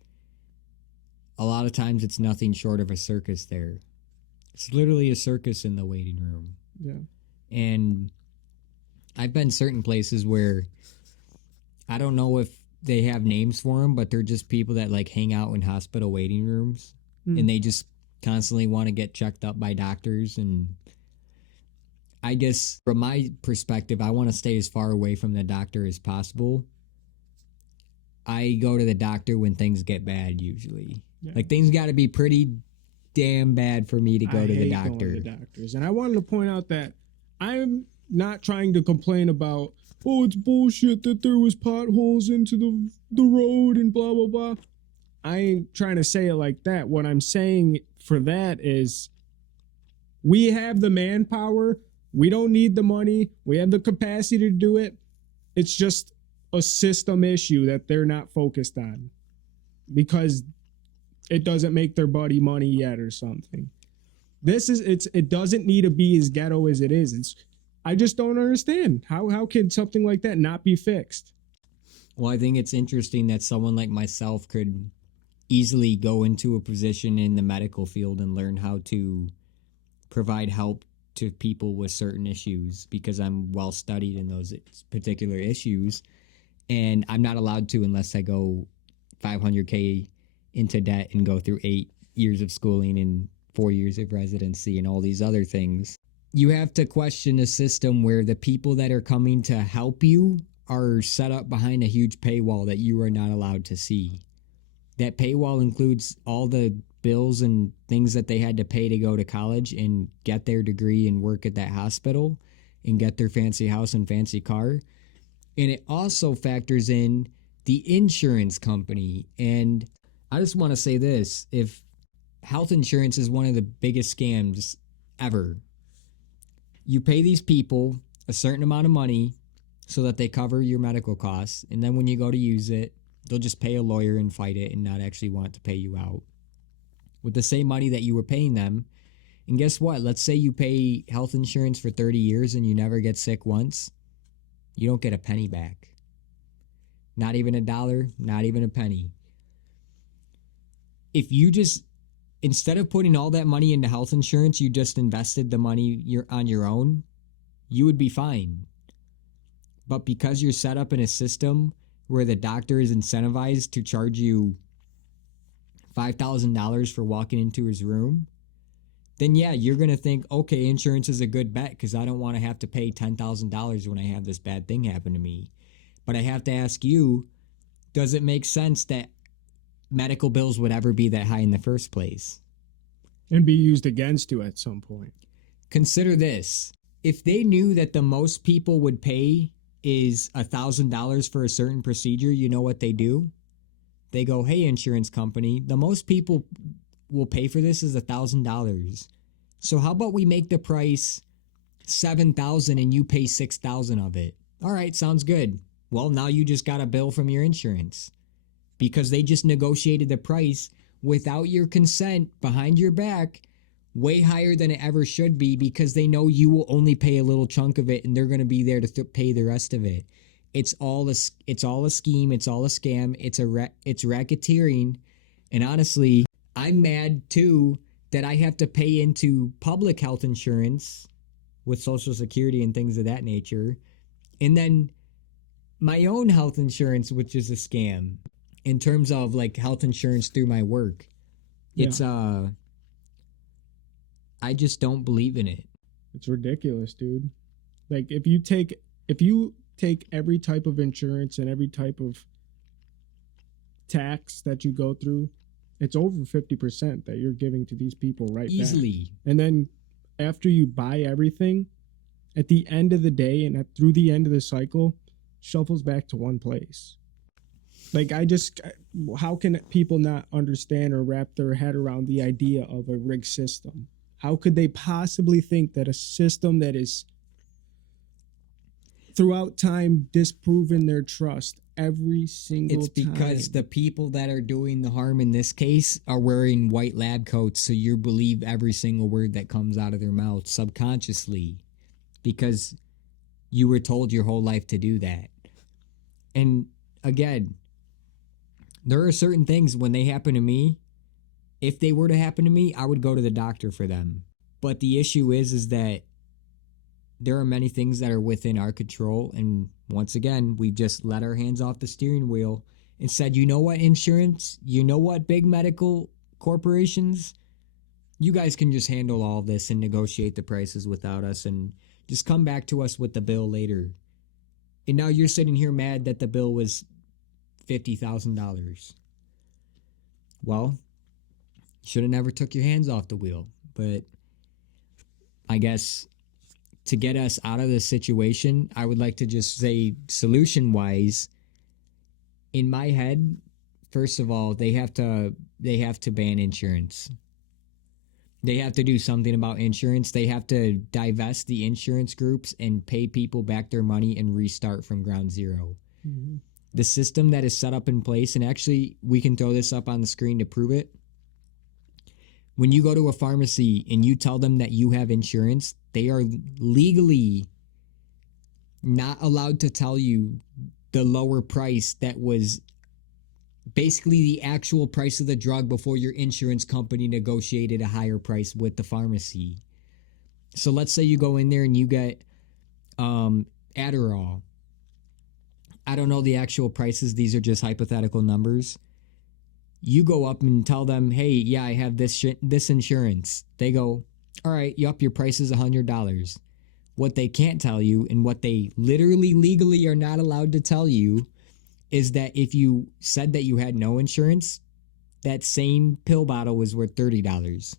A lot of times it's nothing short of a circus there. It's literally a circus in the waiting room. Yeah. And I've been certain places where I don't know if they have names for them, but they're just people that like hang out in hospital waiting rooms and they just constantly want to get checked up by doctors. And I guess from my perspective, I want to stay as far away from the doctor as possible. I go to the doctor when things get bad usually. Yeah. Like things got to be pretty damn bad for me to go to the hate doctor. going to doctors. And I wanted to point out that I'm not trying to complain about, oh, it's bullshit that there was potholes into the road and blah, blah, blah. I ain't trying to say it like that. What I'm saying for that is we have the manpower. We don't need the money. We have the capacity to do it. It's just a system issue that they're not focused on because it doesn't make their buddy money yet or something. It doesn't need to be as ghetto as it is. I just don't understand how can something like that not be fixed? Well, I think it's interesting that someone like myself could easily go into a position in the medical field and learn how to provide help to people with certain issues because I'm well studied in those particular issues, and I'm not allowed to unless I go $500K into debt and go through 8 years of schooling and 4 years of residency and all these other things. You have to question a system where the people that are coming to help you are set up behind a huge paywall that you are not allowed to see. That paywall includes all the bills and things that they had to pay to go to college and get their degree and work at that hospital and get their fancy house and fancy car. And it also factors in the insurance company. And I just want to say this, if health insurance is one of the biggest scams ever, you pay these people a certain amount of money so that they cover your medical costs. And then when you go to use it, they'll just pay a lawyer and fight it and not actually want to pay you out with the same money that you were paying them. And guess what? Let's say you pay health insurance for 30 years and you never get sick once. You don't get a penny back. Not even a dollar, not even a penny. If you just, instead of putting all that money into health insurance, you just invested the money on your own, you would be fine. But because you're set up in a system where the doctor is incentivized to charge you $5,000 for walking into his room, then yeah, you're going to think, okay, insurance is a good bet because I don't want to have to pay $10,000 when I have this bad thing happen to me. But I have to ask you, does it make sense that medical bills would ever be that high in the first place? And be used against you at some point. Consider this. If they knew that the most people would pay is $1,000 for a certain procedure, you know what they do? They go, hey, insurance company, the most people will pay for this is $1,000. So how about we make the price $7,000 and you pay $6,000 of it? All right, sounds good. Well, now you just got a bill from your insurance because they just negotiated the price without your consent behind your back way higher than it ever should be because they know you will only pay a little chunk of it and they're going to be there to pay the rest of it. It's all a scheme. It's all a scam. It's racketeering. And honestly, I'm mad too that I have to pay into public health insurance with Social Security and things of that nature. And then my own health insurance, which is a scam in terms of like health insurance through my work. It's I just don't believe in it. It's ridiculous, dude. Like if you take every type of insurance and every type of tax that you go through, it's over 50% that you're giving to these people right Easily. back. And then after you buy everything, at the end of the day and through the end of the cycle, shuffles back to one place. Like how can people not understand or wrap their head around the idea of a rigged system? How could they possibly think that a system that is throughout time disproven their trust every single time? It's because the people that are doing the harm in this case are wearing white lab coats, so you believe every single word that comes out of their mouth subconsciously because you were told your whole life to do that. And again, there are certain things when they happen to me, if they were to happen to me, I would go to the doctor for them. But the issue is that there are many things that are within our control. And once again, we've just let our hands off the steering wheel and said, you know what, insurance, you know what, big medical corporations, you guys can just handle all this and negotiate the prices without us and Just come back to us with the bill later. And now you're sitting here mad that the bill was $50,000. Well, should have never took your hands off the wheel. But I guess to get us out of this situation, I would like to just say, solution wise, in my head, first of all, they have to ban insurance. They have to do something about insurance. They have to divest the insurance groups and pay people back their money and restart from ground zero. Mm-hmm. The system that is set up in place, and actually we can throw this up on the screen to prove it. When you go to a pharmacy and you tell them that you have insurance, they are legally not allowed to tell you the lower price that was basically the actual price of the drug before your insurance company negotiated a higher price with the pharmacy. So let's say you go in there and you get Adderall. I don't know the actual prices. These are just hypothetical numbers. You go up and tell them, hey, yeah, I have this insurance. They go, all right, yup, your price is $100. What they can't tell you, and what they literally legally are not allowed to tell you, is that if you said that you had no insurance, that same pill bottle was worth $30.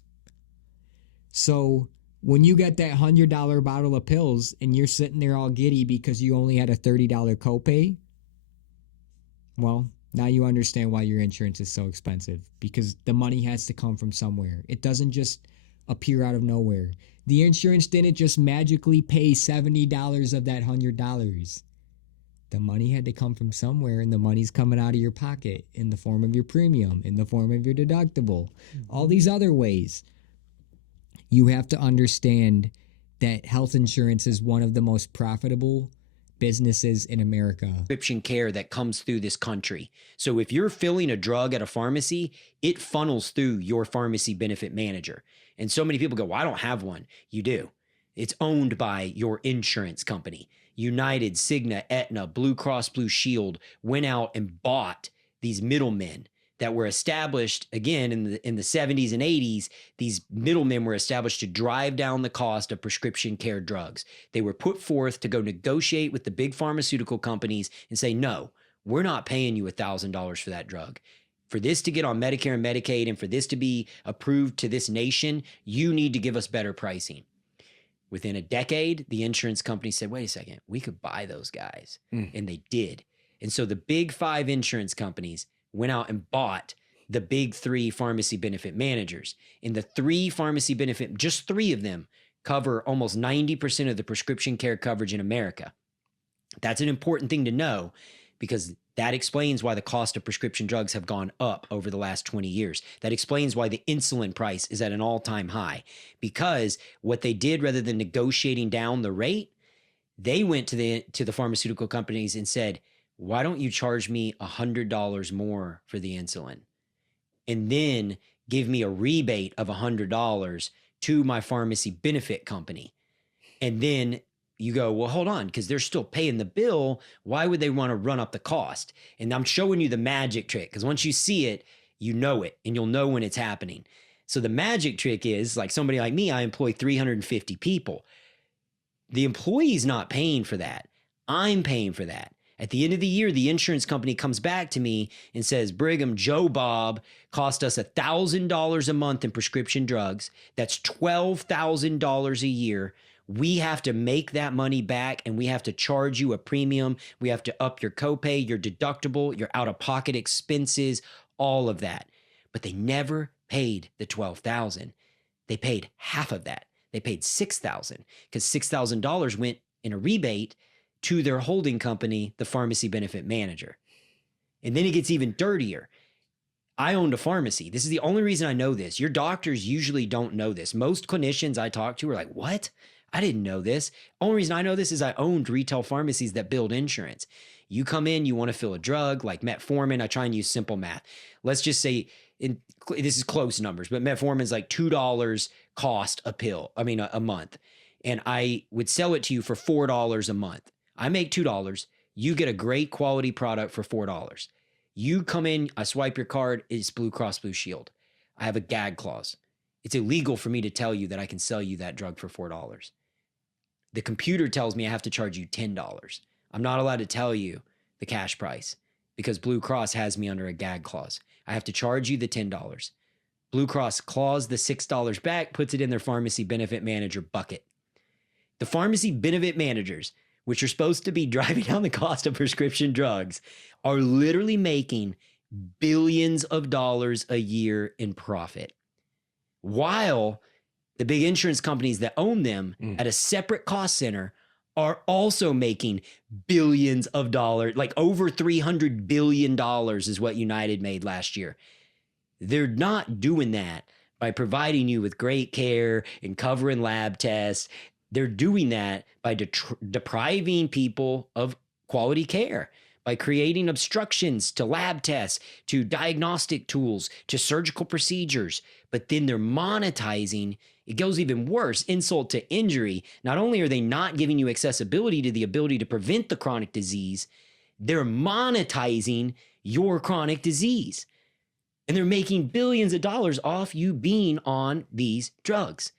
So when you get that $100 bottle of pills and you're sitting there all giddy because you only had a $30 copay, well, now you understand why your insurance is so expensive, because the money has to come from somewhere. It doesn't just appear out of nowhere. The insurance didn't just magically pay $70 of that $100. The money had to come from somewhere, and the money's coming out of your pocket in the form of your premium, in the form of your deductible, all these other ways. You have to understand that health insurance is one of the most profitable businesses in America. Prescription care that comes through this country. So if you're filling a drug at a pharmacy, it funnels through your pharmacy benefit manager. And so many people go, well, I don't have one. You do. It's owned by your insurance company. United, Cigna, Aetna, Blue Cross Blue Shield went out and bought these middlemen that were established, again, in the 70s and 80s. These middlemen were established to drive down the cost of prescription care drugs. They were put forth to go negotiate with the big pharmaceutical companies and say, no, we're not paying you $1,000 for that drug. For this to get on Medicare and Medicaid and for this to be approved to this nation, you need to give us better pricing. Within a decade, the insurance company said, wait a second, we could buy those guys. And they did. And so the big five insurance companies went out and bought the big three pharmacy benefit managers. And the three pharmacy benefit, just three of them, cover almost 90% of the prescription care coverage in America. That's an important thing to know, because that explains why the cost of prescription drugs have gone up over the last 20 years. That explains why the insulin price is at an all-time high, because what they did, rather than negotiating down the rate, they went to the pharmaceutical companies and said, why don't you charge me $100 more for the insulin? And then give me a rebate of $100 to my pharmacy benefit company. And then you go, well, hold on, because they're still paying the bill. Why would they want to run up the cost? And I'm showing you the magic trick, because once you see it, you know it, and you'll know when it's happening. So the magic trick is, like somebody like me, I employ 350 people. The employee's not paying for that. I'm paying for that. At the end of the year, the insurance company comes back to me and says, Brigham, Joe Bob cost us $1,000 a month in prescription drugs. That's $12,000 a year. We have to make that money back, and we have to charge you a premium. We have to up your copay, your deductible, your out-of-pocket expenses, all of that. But they never paid the $12,000. They paid half of that. They paid $6,000, because $6,000 went in a rebate to their holding company, the pharmacy benefit manager. And then it gets even dirtier. I owned a pharmacy. This is the only reason I know this. Your doctors usually don't know this. Most clinicians I talk to are like, what? I didn't know this. Only reason I know this is I owned retail pharmacies that billed insurance. You come in, you want to fill a drug like metformin. I try and use simple math. Let's just say, this is close numbers, but metformin is like $2 cost a month. And I would sell it to you for $4 a month. I make $2. You get a great quality product for $4. You come in, I swipe your card, it's Blue Cross Blue Shield. I have a gag clause. It's illegal for me to tell you that I can sell you that drug for $4. The computer tells me I have to charge you $10. I'm not allowed to tell you the cash price because Blue Cross has me under a gag clause. I have to charge you the $10. Blue Cross claws the $6 back, puts it in their pharmacy benefit manager bucket. The pharmacy benefit managers, which are supposed to be driving down the cost of prescription drugs, are literally making billions of dollars a year in profit, while the big insurance companies that own them at a separate cost center are also making billions of dollars, like over $300 billion is what United made last year. They're not doing that by providing you with great care and covering lab tests. They're doing that by depriving people of quality care, by creating obstructions to lab tests, to diagnostic tools, to surgical procedures. But then they're monetizing. It goes even worse, insult to injury. Not only are they not giving you accessibility to the ability to prevent the chronic disease, they're monetizing your chronic disease. And they're making billions of dollars off you being on these drugs.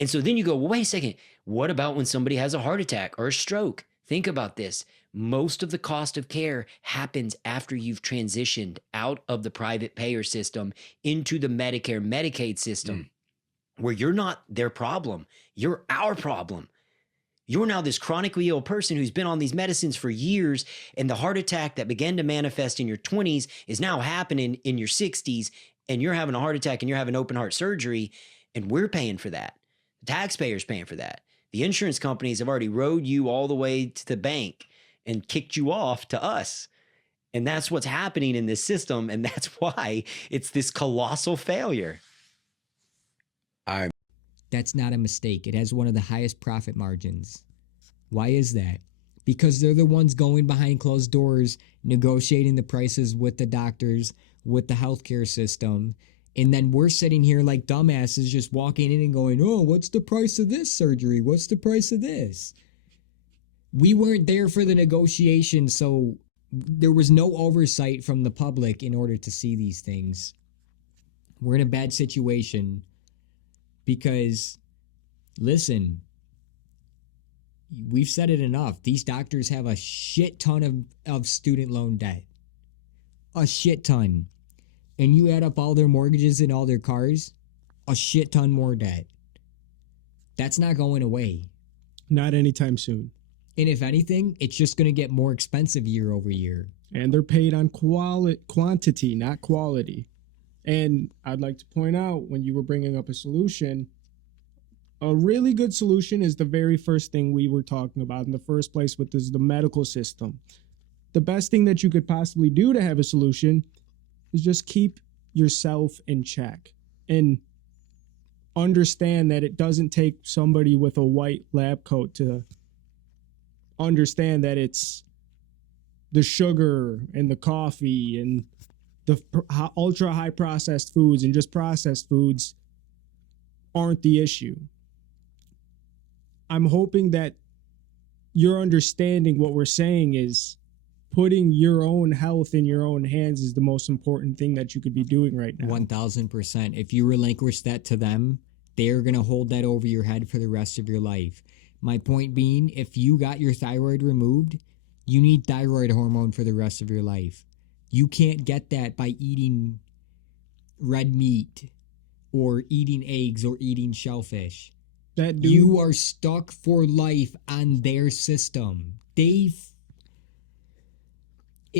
And so then you go, well, wait a second. What about when somebody has a heart attack or a stroke? Think about this. Most of the cost of care happens after you've transitioned out of the private payer system into the Medicare, Medicaid system, where you're not their problem. You're our problem. You're now this chronically ill person who's been on these medicines for years, and the heart attack that began to manifest in your 20s is now happening in your 60s, and you're having a heart attack and you're having open heart surgery, and we're paying for that. The taxpayers paying for that. The insurance companies have already rode you all the way to the bank and kicked you off to us. And that's what's happening in this system, and that's why it's this colossal failure. That's not a mistake. It has one of the highest profit margins. Why is that? Because they're the ones going behind closed doors, negotiating the prices with the doctors, with the healthcare system. And then we're sitting here like dumbasses just walking in and going, oh, what's the price of this surgery? What's the price of this? We weren't there for the negotiation, so there was no oversight from the public in order to see these things. We're in a bad situation. Because, listen, we've said it enough. These doctors have a shit ton of student loan debt. A shit ton. And you add up all their mortgages and all their cars, a shit ton more debt. That's not going away. Not anytime soon. And if anything, it's just going to get more expensive year over year. And they're paid on quantity, not quality. And I'd like to point out, when you were bringing up a solution, a really good solution is the very first thing we were talking about in the first place, which is the medical system. The best thing that you could possibly do to have a solution is just keep yourself in check and understand that it doesn't take somebody with a white lab coat to understand that it's the sugar and the coffee and the ultra high processed foods and just processed foods aren't the issue. I'm hoping that you're understanding what we're saying is putting your own health in your own hands is the most important thing that you could be doing right now. 1,000%. If you relinquish that to them, they're going to hold that over your head for the rest of your life. My point being, if you got your thyroid removed, you need thyroid hormone for the rest of your life. You can't get that by eating red meat or eating eggs or eating shellfish. You are stuck for life on their system. It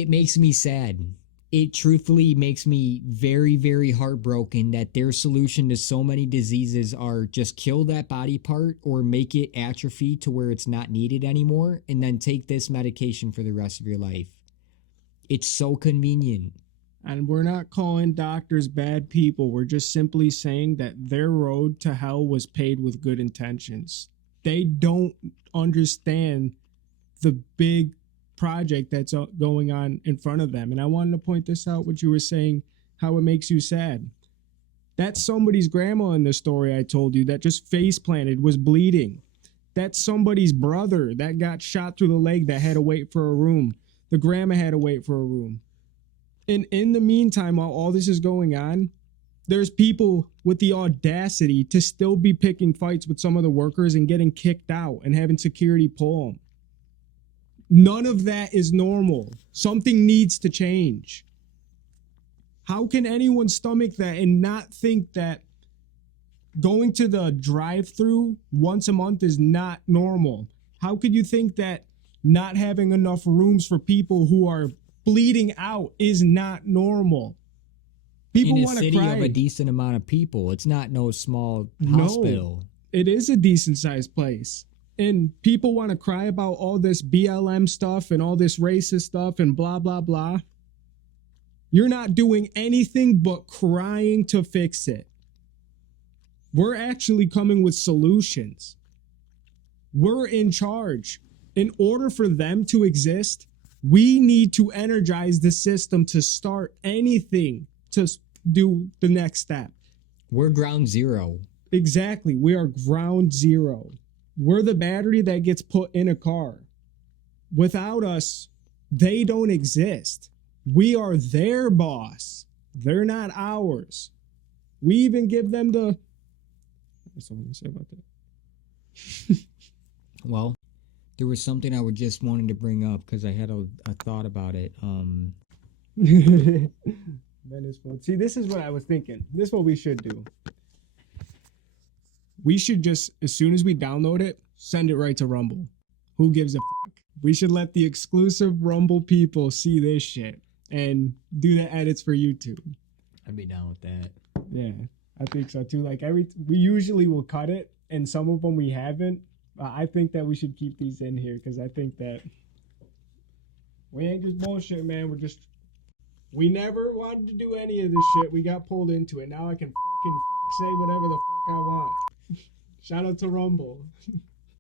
makes me sad. It truthfully makes me very, very heartbroken that their solution to so many diseases are just kill that body part or make it atrophy to where it's not needed anymore and then take this medication for the rest of your life. It's so convenient. And we're not calling doctors bad people. We're just simply saying that their road to hell was paved with good intentions. They don't understand the big project that's going on in front of them. And I wanted to point this out, what you were saying, how it makes you sad. That's somebody's grandma in the story I told you that just face planted, was bleeding. That's somebody's brother that got shot through the leg that had to wait for a room. The grandma had to wait for a room. And in the meantime, while all this is going on, there's people with the audacity to still be picking fights with some of the workers and getting kicked out and having security pull them. None of that is normal. Something needs to change. How can anyone stomach that and not think that going to the drive-through once a month is not normal? How could you think that not having enough rooms for people who are bleeding out is not normal? People in a want to city cry. of a decent amount of people, it's not no small No. hospital. It is a decent sized place. And people want to cry about all this BLM stuff and all this racist stuff and blah, blah, blah. You're not doing anything but crying to fix it. We're actually coming with solutions. We're in charge. In order for them to exist, we need to energize the system to start anything to do the next step. We're ground zero. Exactly. We are ground zero. We're the battery that gets put in a car. Without us, they don't exist. We are their boss. They're not ours. We even give them the... What's something to say about that? Well, there was something I would just wanted to bring up because I had a thought about it. Venice Phone. See, this is what I was thinking. This is what we should do. We should just, as soon as we download it, send it right to Rumble. Who gives a fuck? We should let the exclusive Rumble people see this shit and do the edits for YouTube. I'd be down with that. Yeah, I think so too. Like we usually will cut it, and some of them we haven't. I think that we should keep these in here because I think that we ain't just bullshit, man. We never wanted to do any of this shit. We got pulled into it. Now I can fucking say whatever the fuck I want. Shout out to Rumble.